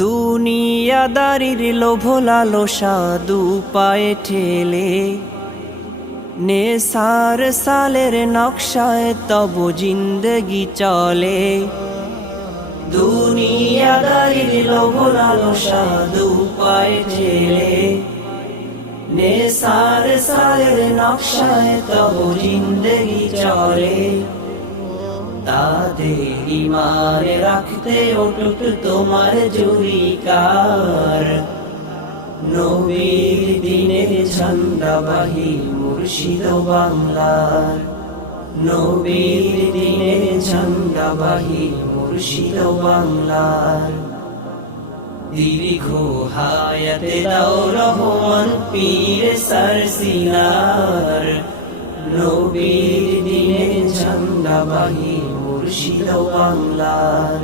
দুনিয়াদারির লোভ লালসা দু পায়ে ঠেলে নেশার সালের নকশায় তব জিন্দগি চলে। দুনিয়াদারির লোভ লালসা দু পায়ে ঠেলে নেশার সালের নকশায় তব জিন্দগি চলে। তাদের ঈমান রাখতে অটুট তোমার জুরিকার, নবীর দিনের ঝান্ডাবাহী মুর্শিদ বাংলার। নবীর দিনের ঝান্ডাবাহী মুর্শিদ বাংলার। দীর্ঘ হায়াতে দাও রহমান পীর সারসিনার, নবীর দিনের ঝান্ডাবাহী মুর্শিদ বাংলার।